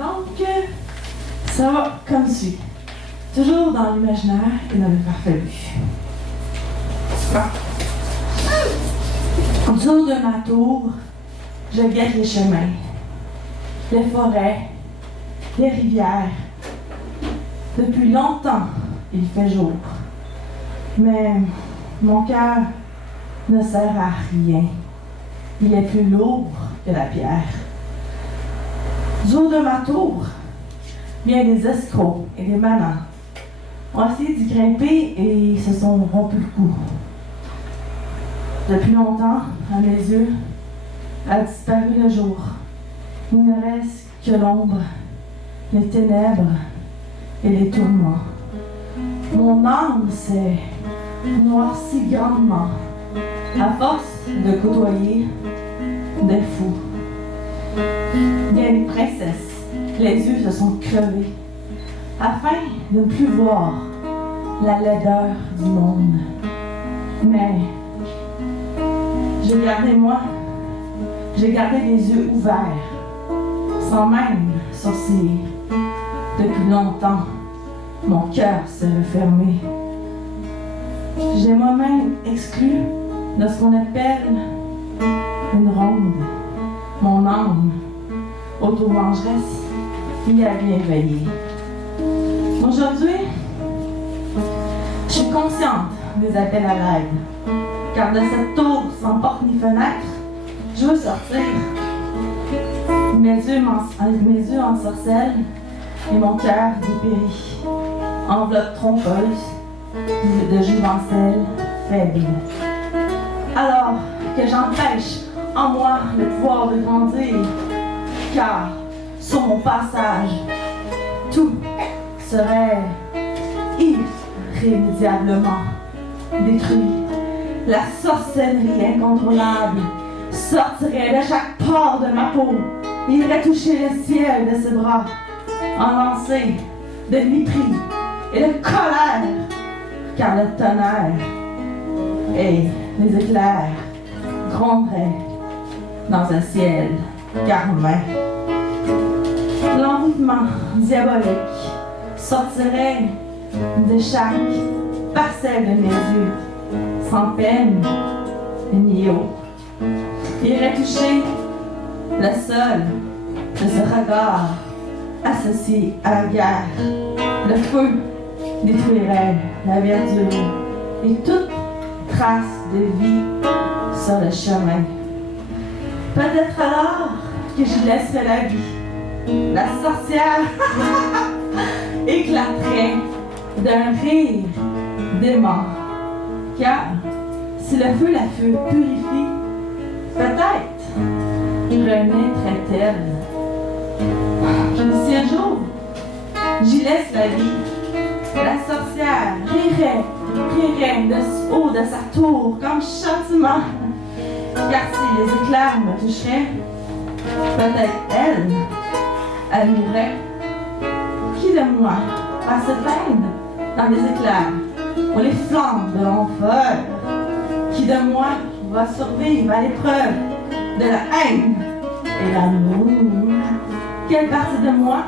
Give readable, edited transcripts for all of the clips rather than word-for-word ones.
Donc, ça va comme suit. Toujours dans l'imaginaire et dans le farfelu. Autour de ma tour, je guette les chemins, les forêts, les rivières. Depuis longtemps, il fait jour. Mais mon cœur ne sert à rien. Il est plus lourd que la pierre. Du haut de ma tour, bien des escrocs et des manants ont essayé d'y grimper et se sont rompus le cou. Depuis longtemps, à mes yeux, a disparu le jour. Il ne reste que l'ombre, les ténèbres et les tourments. Mon âme s'est noircie grandement à force de côtoyer des fous. Bien des princesses, les yeux se sont crevés afin de ne plus voir la laideur du monde. Mais j'ai gardé les yeux ouverts, sans même sourciller. Depuis longtemps, mon cœur s'est refermé. J'ai moi-même exclu de ce qu'on appelle une ronde. Mon âme, auto-vengeresse, y a bien veillé. Aujourd'hui, je suis consciente des appels à l'aide, car de cette tour sans porte ni fenêtre, je veux sortir. Mes yeux ensorcellent et mon cœur dépérit. Enveloppe trompeuse de jouvencelle faible. Alors que j'empêche en moi le pouvoir de grandir, car sur mon passage, tout serait irrémédiablement détruit. La sorcellerie incontrôlable sortirait de chaque pore de ma peau, irait toucher le ciel de ses bras, enlancé de mépris et de colère, car le tonnerre et les éclairs gronderaient dans un ciel carmin. L'envoûtement diabolique sortirait de chaque parcelle de mes yeux, sans peine ni eau. Irait toucher le sol de ce regard associé à la guerre. Le feu détruirait la verdure et toute trace de vie sur le chemin. Peut-être alors que je laisserai la vie. La sorcière éclaterait d'un rire dément. Car si le feu la purifie, peut-être renaîtrait-elle. Si un jour j'y laisse la vie, la sorcière rirait de haut de sa tour comme châtiment. Car si les éclairs me toucheraient, peut-être elle mourrait. Qui de moi va se peindre dans les éclairs ou les flammes de l'enfer? Qui de moi va survivre à l'épreuve de la haine et l'amour? Quelle partie de moi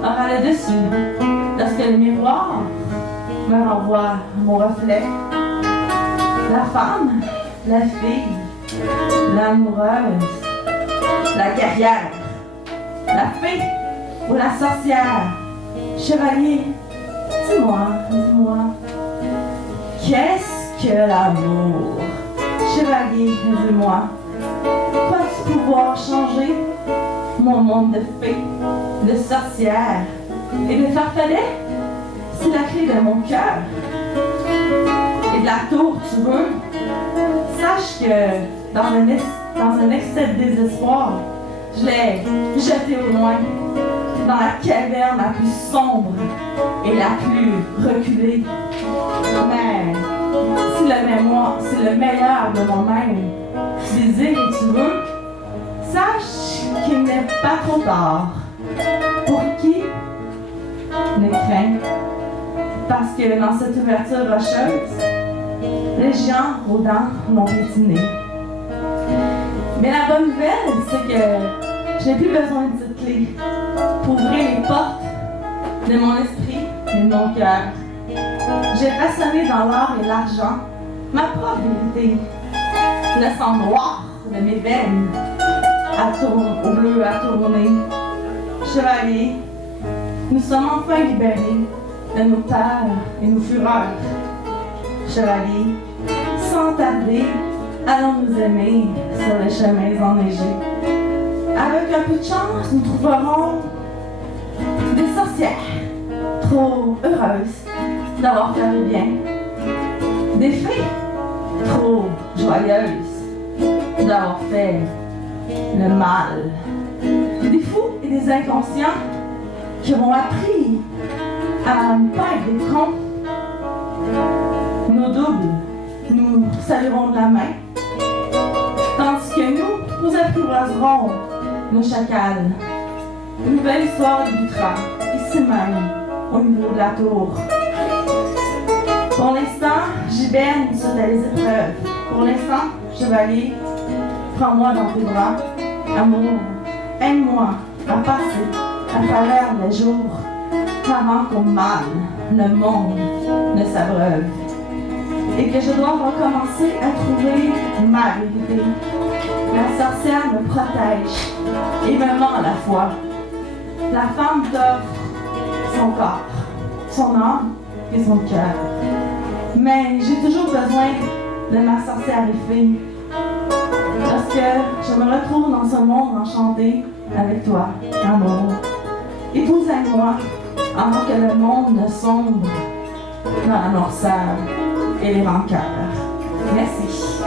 aura le dessus lorsque le miroir me renvoie mon reflet? La femme, la fille, l'amoureuse, la guerrière, la fée ou la sorcière? Chevalier, dis-moi, qu'est-ce que l'amour? Chevalier, dis-moi, peux-tu pouvoir changer mon monde de fée, de sorcière et de farfadet? C'est la clé de mon cœur. Et de la tour, tu veux? Sache que dans un excès de désespoir, je l'ai jeté au loin, dans la caverne la plus sombre et la plus reculée. Mais si le meilleur de moi-même tu désires et tu veux, sache qu'il n'est pas trop tard. Pour qui ne craint? Parce que dans cette ouverture rocheuse, les géants rôdants l'ont piétiné. Mais la bonne nouvelle, c'est que je n'ai plus besoin de cette clé. clés pour ouvrir les portes de mon esprit et de mon cœur. J'ai façonné dans l'or et l'argent ma propre vérité. Le sang noir de mes veines au bleu à tourner. Chevalier, nous sommes enfin libérés de nos peurs et nos fureurs. Chevalier, sans tarder, allons nous aimer sur les chemins enneigés. Avec un peu de chance, nous trouverons des sorcières trop heureuses d'avoir fait le bien. Des fées trop joyeuses d'avoir fait le mal. Des fous et des inconscients qui auront appris à ne pas être des cons. Nos doubles nous salueront de la main, tandis que nous apprivoiserons nos chacals. Une nouvelle histoire débutera, ici même, au niveau de la tour. Pour l'instant, j'hiberne sur les épreuves. Pour l'instant, chevalier, prends-moi dans tes bras. Amour, aide-moi à passer à travers les jours avant qu'au mal, le monde ne s'abreuve. Et que je dois recommencer à trouver ma vérité. La sorcière me protège et me ment à la fois. La femme t'offre son corps, son âme et son cœur. Mais j'ai toujours besoin de ma sorcière fille. Parce que je me retrouve dans ce monde enchanté avec toi, amour. Épouse-moi avant que le monde ne sombre dans la noirceur et les rancœurs. Merci.